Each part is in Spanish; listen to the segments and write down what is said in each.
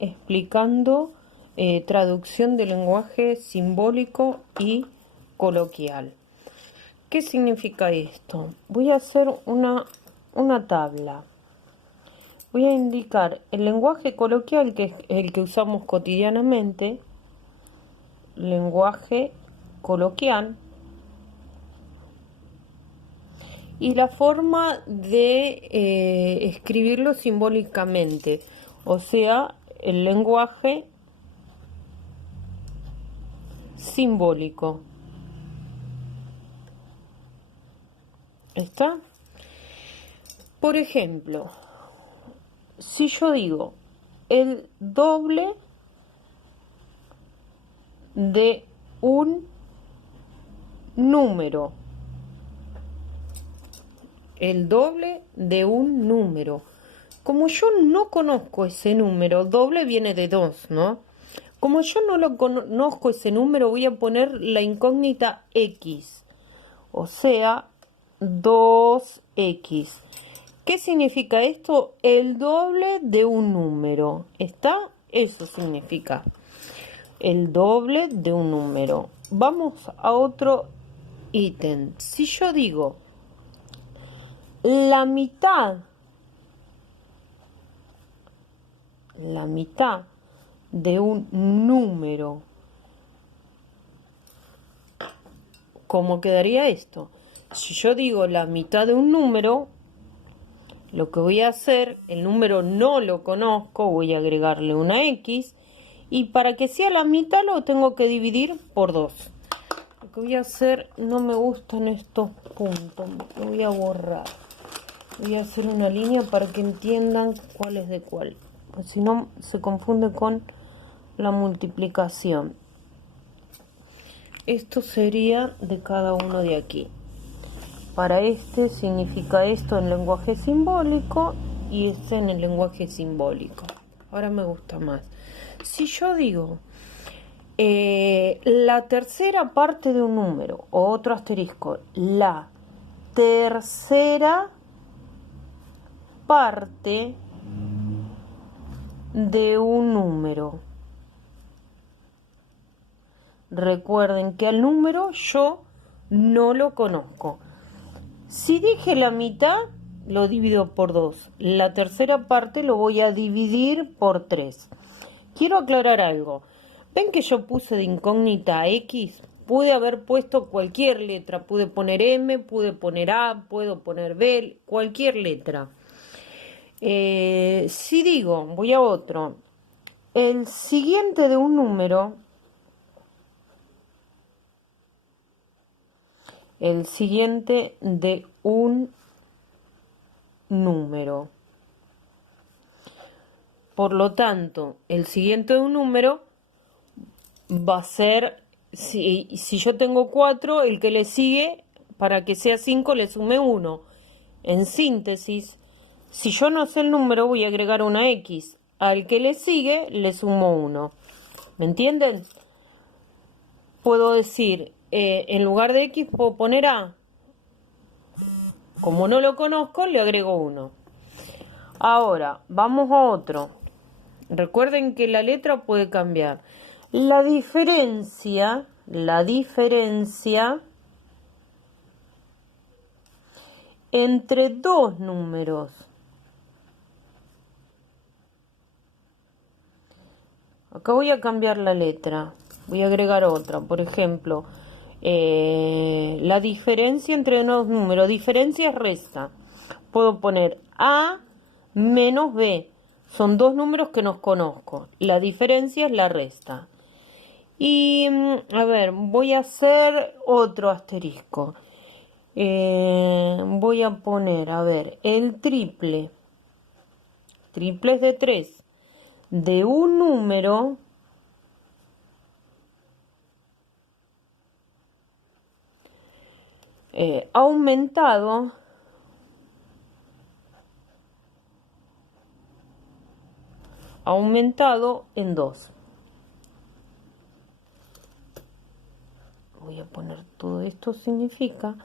explicando traducción de lenguaje simbólico y coloquial. ¿Qué significa esto? Voy a hacer una tabla. Voy a indicar el lenguaje coloquial, que es el que usamos cotidianamente, lenguaje coloquial, y la forma de escribirlo simbólicamente, o sea, el lenguaje simbólico. ¿Está? Por ejemplo, si yo digo el doble de un número, el doble de un número. Como yo no conozco ese número, doble viene de 2, ¿no? Como yo no lo conozco ese número, voy a poner la incógnita X, o sea, 2X. ¿Qué significa esto? El doble de un número. ¿Está? Eso significa el doble de un número. Vamos a otro ítem. Si yo digo la mitad de un número, ¿cómo quedaría esto? Si yo digo la mitad de un número, lo que voy a hacer, el número no lo conozco, voy a agregarle una X, y para que sea la mitad lo tengo que dividir por 2. Lo que voy a hacer, no me gustan estos puntos, lo voy a borrar. Voy a hacer una línea para que entiendan cuál es de cuál, pues si no se confunde con la multiplicación. Esto sería de cada uno de aquí. Para este significa esto en lenguaje simbólico y este en el lenguaje simbólico. Ahora me gusta más. Si yo digo la tercera parte de un número, o otro asterisco, la tercera parte de un número. Recuerden que al número yo no lo conozco. Si dije la mitad, lo divido por 2. La tercera parte lo voy a dividir por 3. Quiero aclarar algo. ¿Ven que yo puse de incógnita X? Pude haber puesto cualquier letra. Pude poner M, pude poner A, puedo poner B, cualquier letra. Si digo, voy a otro, el siguiente de un número, el siguiente de un número. Por lo tanto, el siguiente de un número va a ser, si yo tengo 4, el que le sigue, para que sea 5, le sume 1. En síntesis, si yo no sé el número, voy a agregar una X. Al que le sigue, le sumo 1. ¿Me entienden? Puedo decir, en lugar de X, puedo poner A. Como no lo conozco, le agrego 1. Ahora, vamos a otro. Recuerden que la letra puede cambiar. La diferencia entre dos números. Acá voy a cambiar la letra. Voy a agregar otra. Por ejemplo, la diferencia entre dos números. Diferencia es resta. Puedo poner A menos B. Son dos números que no conozco. La diferencia es la resta. Y, a ver, voy a hacer otro asterisco. Voy a poner, a ver, el triple. Triple es de 3. De un número aumentado en 2. Voy a poner todo esto, significa,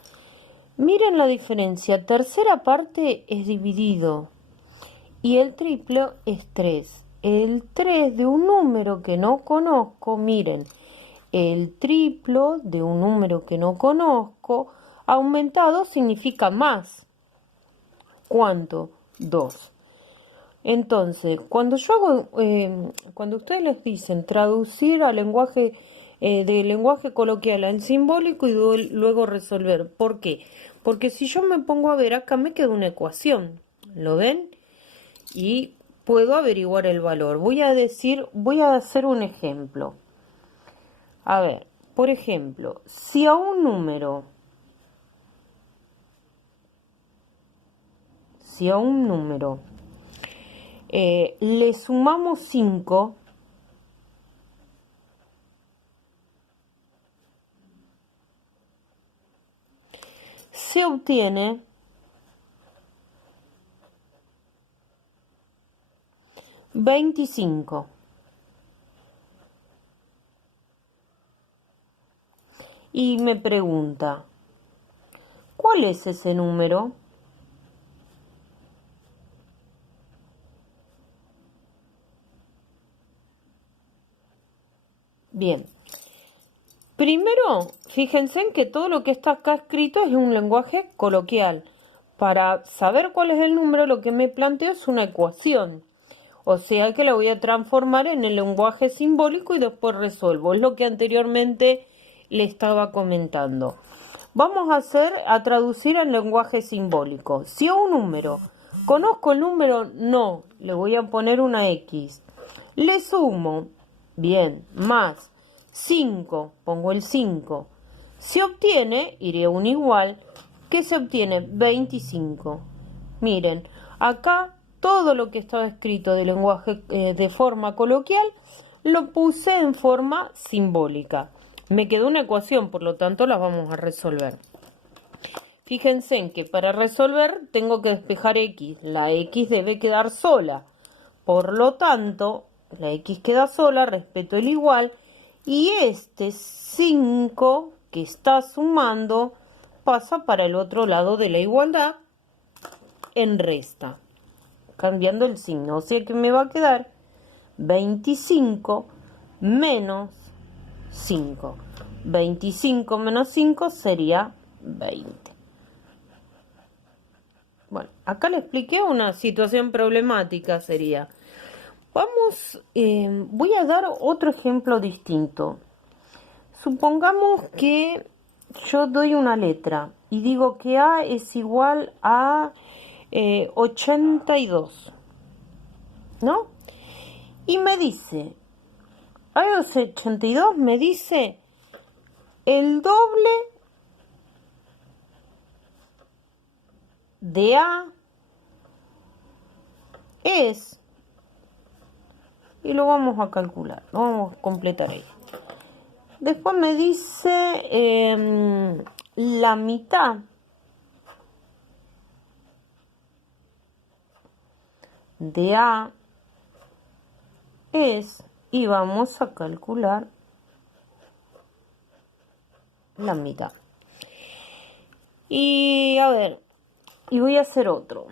miren la diferencia, tercera parte es dividido y el triple es 3. el 3 de un número que no conozco, miren, el triplo de un número que no conozco, aumentado significa más. ¿Cuánto? 2. Entonces, cuando yo hago, cuando ustedes les dicen traducir al lenguaje, del lenguaje coloquial al simbólico y luego resolver. ¿Por qué? Porque si yo me pongo a ver, acá me queda una ecuación. ¿Lo ven? Y puedo averiguar el valor. Voy a hacer un ejemplo. A ver, por ejemplo, si a un número le sumamos 5, se obtiene 25. Y me pregunta, ¿cuál es ese número? Bien. Primero, fíjense en que todo lo que está acá escrito es un lenguaje coloquial. Para saber cuál es el número, lo que me planteo es una ecuación. O sea que la voy a transformar en el lenguaje simbólico y después resuelvo. Es lo que anteriormente le estaba comentando. Vamos a traducir al lenguaje simbólico. Si a un número, conozco el número, no, le voy a poner una X. Le sumo, bien, más 5, pongo el 5. Se obtiene, iré a un igual, que se obtiene 25. Miren, acá todo lo que estaba escrito de lenguaje de forma coloquial lo puse en forma simbólica. Me quedó una ecuación, por lo tanto la vamos a resolver. Fíjense en que para resolver tengo que despejar X. La X debe quedar sola. Por lo tanto, la X queda sola, respeto el igual. Y este 5 que está sumando pasa para el otro lado de la igualdad en resta, cambiando el signo. O sea que me va a quedar 25 menos 5. 25 menos 5 sería 20. Bueno, acá le expliqué una situación problemática, sería. Voy a dar otro ejemplo distinto. Supongamos que yo doy una letra y digo que A es igual a 82, ¿no? Y me dice, A es 82, me dice el doble de A es, y lo vamos a calcular, lo vamos a completar ahí. Después me dice la mitad de A es, y vamos a calcular la mitad. Y a ver, y voy a hacer otro.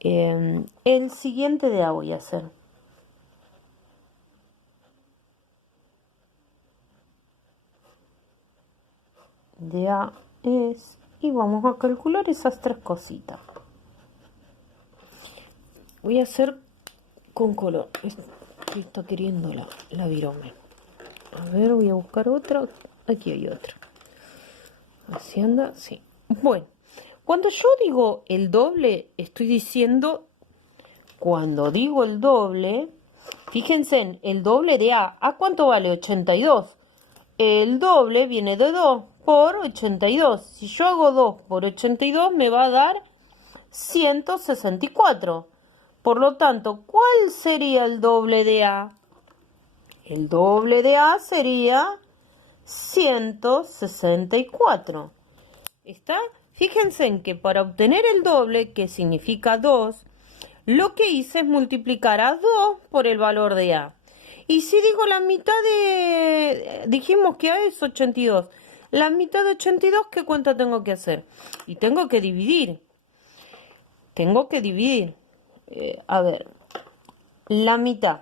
El siguiente de A voy a hacer. De A es, y vamos a calcular esas tres cositas. Voy a hacer con color. ¿Qué está queriendo la virome? A ver, voy a buscar otra. Aquí hay otra. Así anda, sí. Bueno, cuando yo digo el doble, estoy diciendo, cuando digo el doble, fíjense en el doble de A. ¿A cuánto vale? 82. El doble viene de 2 por 82. Si yo hago 2 por 82 me va a dar 164. Por lo tanto, ¿cuál sería el doble de A? El doble de A sería 164. ¿Está? Fíjense en que para obtener el doble, que significa 2, lo que hice es multiplicar a 2 por el valor de A. Y si digo la mitad de... Dijimos que A es 82. La mitad de 82, ¿qué cuenta tengo que hacer? Y tengo que dividir. A ver, la mitad.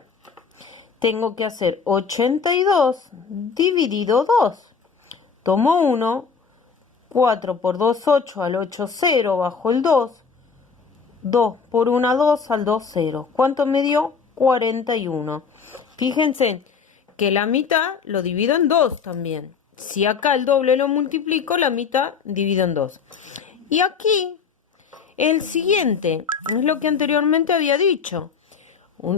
Tengo que hacer 82 dividido 2. Tomo 1, 4 por 2, 8, al 8, 0, bajo el 2. 2 por 1, 2, al 2, 0. ¿Cuánto me dio? 41. Fíjense que la mitad lo divido en 2 también. Si acá el doble lo multiplico, la mitad divido en 2. Y aquí el siguiente, es lo que anteriormente había dicho.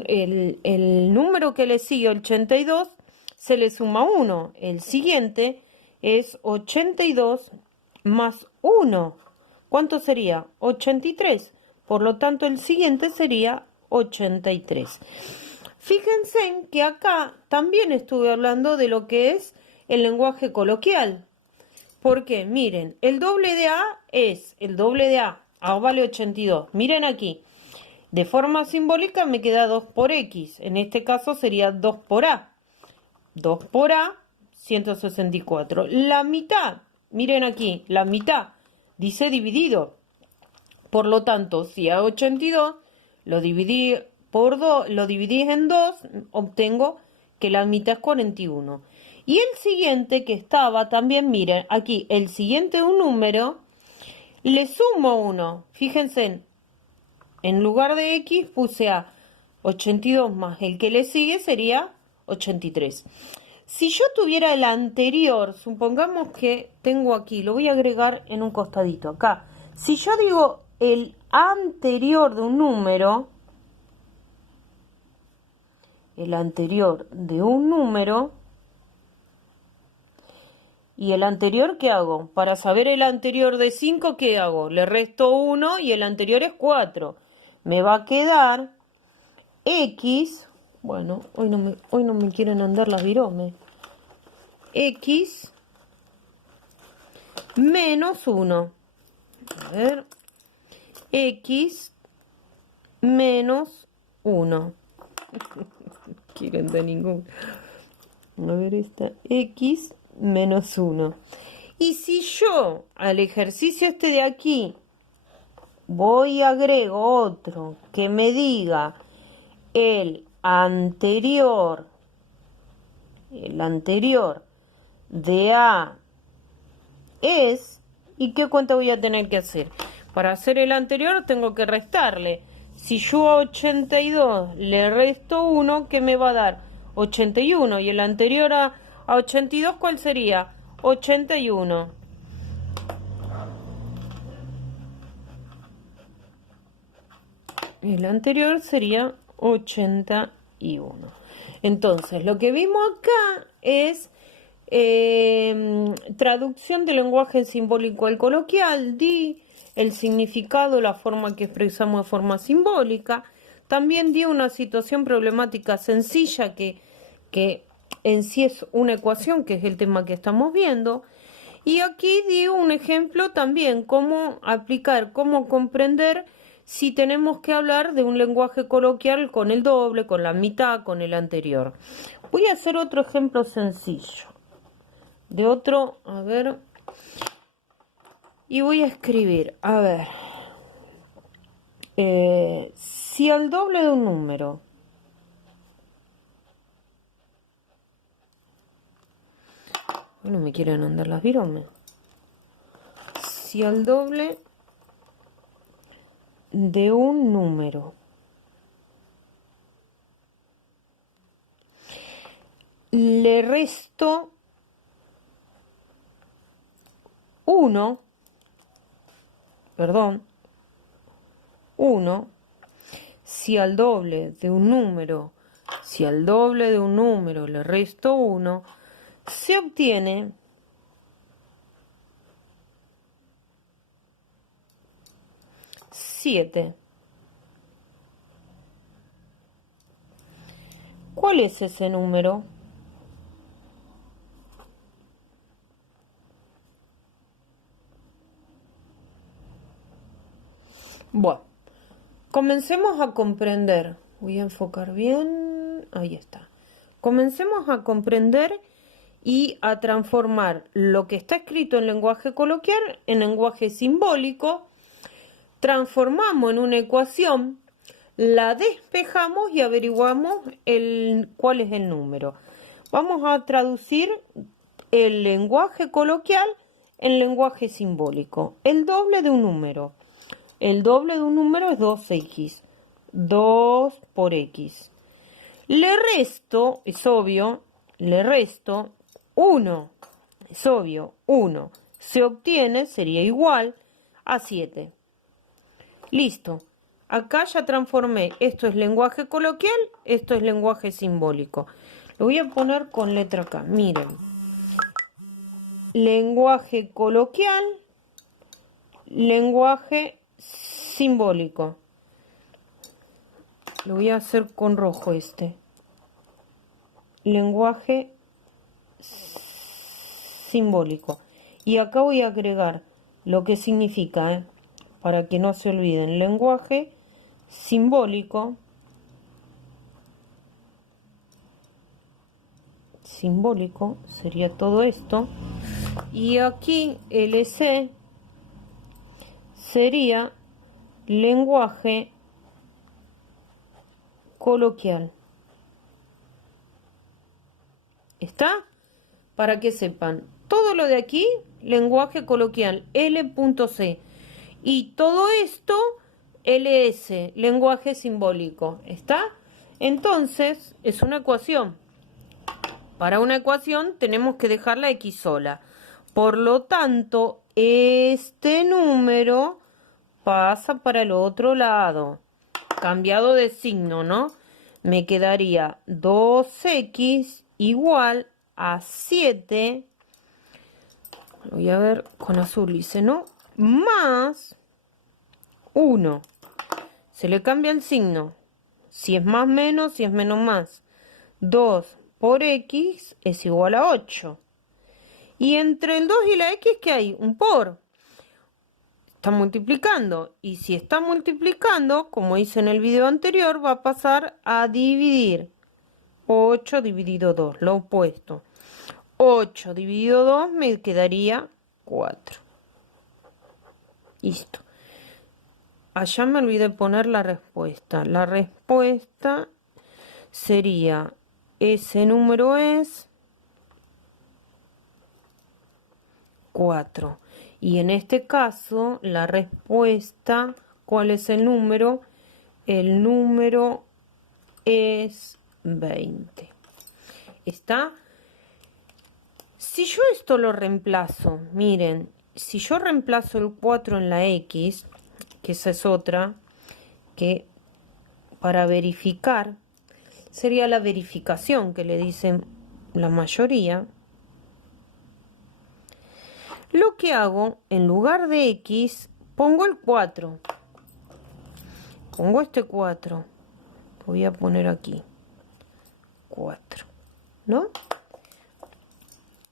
El número que le sigue, 82, se le suma 1. El siguiente es 82 más 1. ¿Cuánto sería? 83. Por lo tanto, el siguiente sería 83. Fíjense que acá también estuve hablando de lo que es el lenguaje coloquial. Porque, miren, el doble de A es el doble de A. A vale 82. Miren aquí. De forma simbólica me queda 2 por X. En este caso sería 2 por A. 2 por A, 164. La mitad, miren aquí, la mitad dice dividido. Por lo tanto, si a 82 lo dividí por 2, lo dividí en 2, obtengo que la mitad es 41. Y el siguiente que estaba también, miren, aquí el siguiente un número, le sumo 1. Fíjense, en lugar de X puse A. 82 más el que le sigue sería 83. Si yo tuviera el anterior, supongamos que tengo aquí, lo voy a agregar en un costadito acá. Si yo digo el anterior de un número, el anterior de un número, ¿y el anterior qué hago? Para saber el anterior de 5, ¿qué hago? Le resto 1 y el anterior es 4. Me va a quedar X, bueno, hoy no me quieren andar las viromes. X menos 1. A ver. X menos 1. Quieren de ningún. A ver esta. X menos 1. Y si yo al ejercicio este de aquí voy y agrego otro que me diga el anterior de A es, ¿y qué cuenta voy a tener que hacer? Para hacer el anterior tengo que restarle. Si yo a 82 le resto 1, ¿qué me va a dar? 81. Y el anterior a 82, ¿cuál sería? 81. El anterior sería 81. Entonces, lo que vimos acá es traducción del lenguaje simbólico al coloquial, di el significado, la forma que expresamos de forma simbólica. También di una situación problemática sencilla que en sí es una ecuación, que es el tema que estamos viendo. Y aquí di un ejemplo también, cómo aplicar, cómo comprender si tenemos que hablar de un lenguaje coloquial con el doble, con la mitad, con el anterior. Voy a hacer otro ejemplo sencillo. De otro, a ver. Y voy a escribir, a ver. Si al doble de un número no me quieren andar las viromes. Si al doble de un número le resto 1, si al doble de un número le resto 1, se obtiene 7. ¿Cuál es ese número? Bueno, comencemos a comprender. Voy a enfocar bien. Ahí está. Comencemos a comprender y a transformar lo que está escrito en lenguaje coloquial en lenguaje simbólico. Transformamos en una ecuación la despejamos y averiguamos cuál es el número. Vamos a traducir el lenguaje coloquial en lenguaje simbólico. El doble de un número. El doble de un número es 2x. 2 por x. Le resto, es obvio, le resto 1. Es obvio, 1 se obtiene, sería igual a 7. Listo. Acá ya transformé. Esto es lenguaje coloquial, esto es lenguaje simbólico. Lo voy a poner con letra K. Miren. Lenguaje coloquial, lenguaje simbólico. Lo voy a hacer con rojo este. Lenguaje simbólico. Y acá voy a agregar lo que significa, para que no se olviden. Lenguaje simbólico. Simbólico sería todo esto. Y aquí LC sería lenguaje coloquial. ¿Está? Para que sepan, todo lo de aquí, lenguaje coloquial, L.C. Y todo esto, LS, lenguaje simbólico. ¿Está? Entonces, es una ecuación. Para una ecuación tenemos que dejar la X sola. Por lo tanto, este número pasa para el otro lado. Cambiado de signo, ¿no? Me quedaría 2x igual a 7. Lo voy a ver con azul, dice, ¿no? Más 1. Se le cambia el signo. Si es más menos, si es menos más. 2 por x es igual a 8. Y entre el 2 y la x, ¿qué hay? Un por. Está multiplicando. Y si está multiplicando, como hice en el video anterior, va a pasar a dividir. 8 dividido 2, lo opuesto. 8 dividido 2 me quedaría 4. Listo. Allá me olvidé poner la respuesta. La respuesta sería, ese número es 4. Y en este caso, la respuesta, ¿cuál es el número? El número es 20. ¿Está? Si yo esto lo reemplazo, miren, si yo reemplazo el 4 en la X, que esa es otra, que para verificar, sería la verificación que le dicen la mayoría. Lo que hago, en lugar de X, pongo el 4. Pongo este 4. Lo voy a poner aquí. 4, ¿no?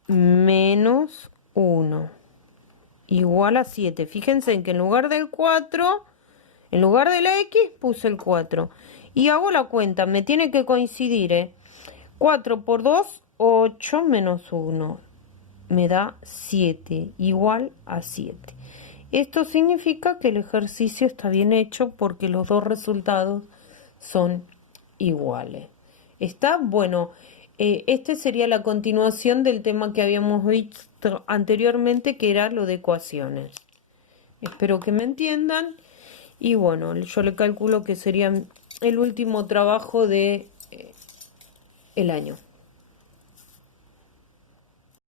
Menos 1 igual a 7. Fíjense en que en lugar del 4, en lugar de la X, puse el 4. Y hago la cuenta, me tiene que coincidir, 4 por 2, 8 menos 1. Me da 7, igual a 7. Esto significa que el ejercicio está bien hecho porque los dos resultados son iguales. ¿Está? Bueno, este sería la continuación del tema que habíamos visto anteriormente, que era lo de ecuaciones. Espero que me entiendan. Y bueno, yo le calculo que sería el último trabajo de el año.